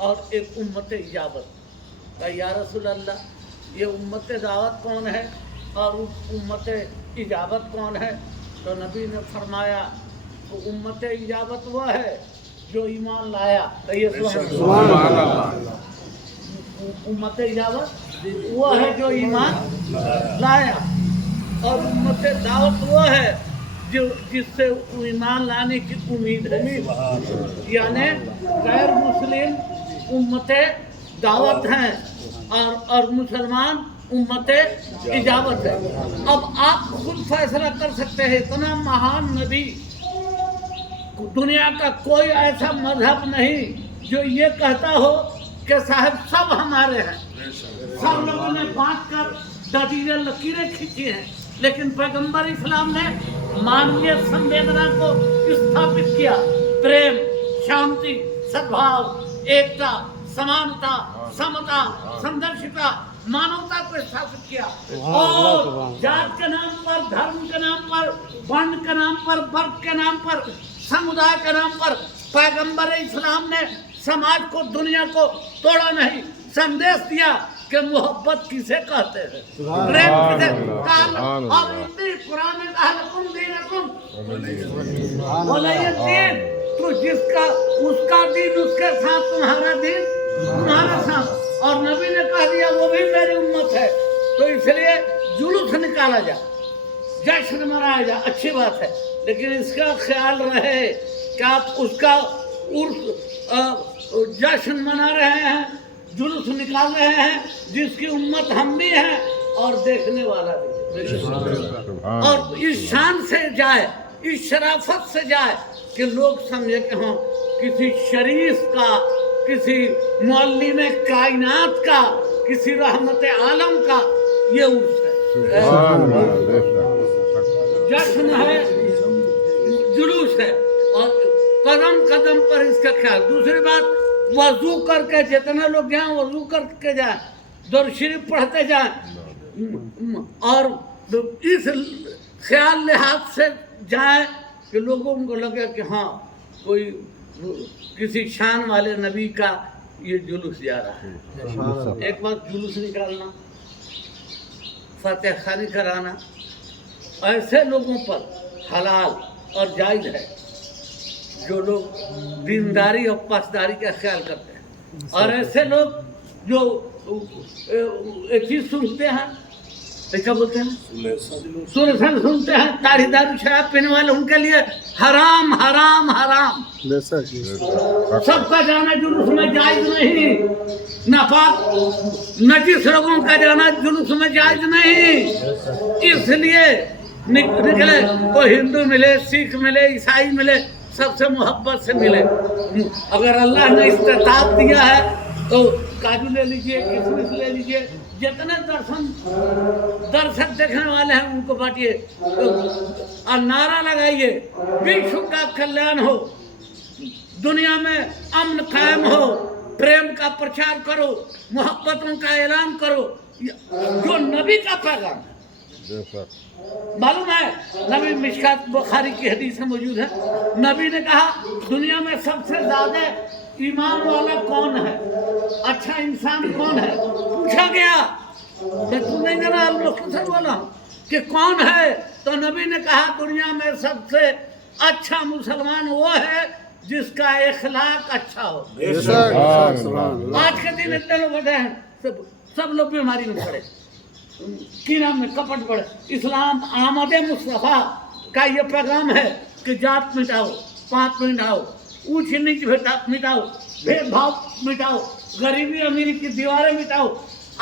اور ایک امت اجابت. کہا یا رسول اللہ یہ امت دعوت کون ہے اور امت اجابت کون ہے؟ تو نبی نے فرمایا تو امت اجابت وہ ہے جو ایمان لایا. سبحان اللہ. امت اجابت وہ ہے جو ایمان لایا اور امت دعوت وہ ہے جس سے ایمان لانے کی امید ہے. یعنی غیر مسلم امت دعوت ہیں اور مسلمان امت اجابت ہے. اب آپ خود فیصلہ کر سکتے ہیں. اتنا مہان نبی، دنیا کا کوئی ایسا مذہب نہیں جو یہ کہتا ہو کہ صاحب سب ہمارے ہیں. سب لوگوں نے بانٹ کر دھیرے لکیریں کھینچی ہیں، لیکن پیغمبر اسلام نے مانویہ سنویدنا کو استھاپت کیا. پریم، شانتی، سدبھاؤ، ایکتا، سمانتا، سمتا، سندرشتا، مانوتا کو استھاپت کیا. اور جات کے نام پر، دھرم کے نام پر، ورن کے نام پر، برگ کے نام پر، سمودائے کے نام پر پیغمبر اسلام نے سماج کو، دنیا کو توڑا نہیں. سندیش دیا کہ محبت کسے کہتے ہیں، پریم کسے کہتے ہیں. اور قرآن نے کہا لکم دینکم ولی دین. تو جس کا اس کا دین اس کے ساتھ، تمہارا دین تمہارا ساتھ. اور نبی نے کہہ دیا وہ بھی میری امت ہے. تو اس لیے جلوس نکالا جائے، جشن منایا جائے، اچھی بات ہے، لیکن اس کا خیال رہے کہ آپ اس کا جشن منا رہے ہیں، جلوس نکال رہے ہیں جس کی امت ہم بھی ہیں اور دیکھنے والا بھی. اور اس شان سے جائے، اس شرافت سے جائے کہ لوگ سمجھے کہ ہاں کسی شریف کا، کسی معلم کائنات کا، کسی رحمت عالم کا یہ عرس ہے، جشن ہے، جلوس ہے. اور قدم قدم پر اس کا خیال. دوسری بات، وضو کر کے جتنے لوگ جائیں وضو کر کے جائیں، درود شریف پڑھتے جائیں اور اس خیال لحاظ سے جائیں کہ لوگوں کو لگے کہ ہاں کوئی کسی شان والے نبی کا یہ جلوس جا رہا ہے. ایک بات جلوس نکالنا، فاتح خوانی کرانا ایسے لوگوں پر حلال اور جائز ہے جو لوگ دینداری اور پاسداری کا خیال کرتے ہیں. اور ایسے لوگ جو ایک چیز سنتے ہیں، کیا بولتے ہیں، سلسل سنتے ہیں، تاڑی دارو شراب پینے والے، ان کے لیے حرام حرام حرام. سب کا جانا جلوس میں جائز نہیں. ناپاک نجس لوگوں کا جانا جلوس میں جائز نہیں. اس لیے نکلے، کوئی ہندو ملے، سکھ ملے، عیسائی ملے، سب سے محبت سے ملے. اگر اللہ نے استطاعت دیا ہے تو کاجو لے لیجئے، کشمش لے لیجئے، جتنے درشک دیکھنے والے ہیں ان کو بانٹیے اور نعرہ لگائیے وشو کا کلیان ہو، دنیا میں امن قائم ہو، پریم کا پرچار کرو، محبتوں کا اعلان کرو، جو نبی کا پیغام ہے. معلوم ہے نبی مشکات بخاری کی حدیث میں موجود ہے، نبی نے کہا دنیا میں سب سے زیادہ ایمان والا کون ہے، اچھا انسان کون ہے. پوچھا گیا کہ تم نہیں جانا المختصر والا کہ کون ہے، تو نبی نے کہا دنیا میں سب سے اچھا مسلمان وہ ہے جس کا اخلاق اچھا ہو. آج کے دن اتنے لوگ بیٹھے ہیں، سب لوگ بیماری میں پڑے، کینا میں کپٹ پڑے. اسلام آمد مصطفیٰ کا یہ پیغام ہے کہ جات مٹاؤ، پات مٹاؤ، اونچ نیچ مٹاؤ، بھید بھاؤ مٹاؤ، غریبی امیری کی دیواریں مٹاؤ.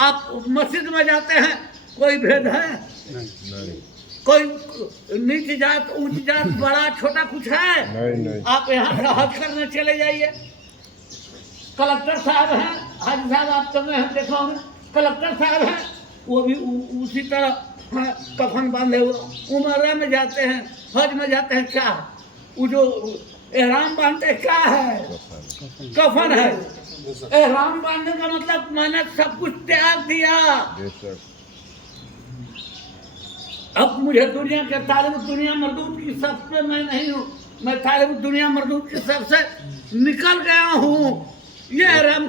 آپ مسجد میں جاتے ہیں، کوئی بھید ہے؟ کوئی نیچ جات اونچ جات بڑا چھوٹا کچھ ہے؟ آپ یہاں سے حج کرنے چلے جائیے، کلکٹر صاحب ہیں، حج صاحب آپ تو میں دیکھا ہوں، کلکٹر صاحب ہیں، وہ بھی اسی طرح کفن باندھے ہوئے. عمرہ میں جاتے ہیں، حج میں جاتے ہیں، کیا ہے وہ جو احرام باندھتے ہیں، کیا ہے؟ کفن ہے. احرام باندھنے کا مطلب میں نے سب کچھ تیاگ دیا. اب مجھے دنیا کے طالب دنیا مردود کی صف پہ میں نہیں ہوں، میں طالب دنیا مردود کی صف سے نکل گیا ہوں. یہ احرام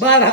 12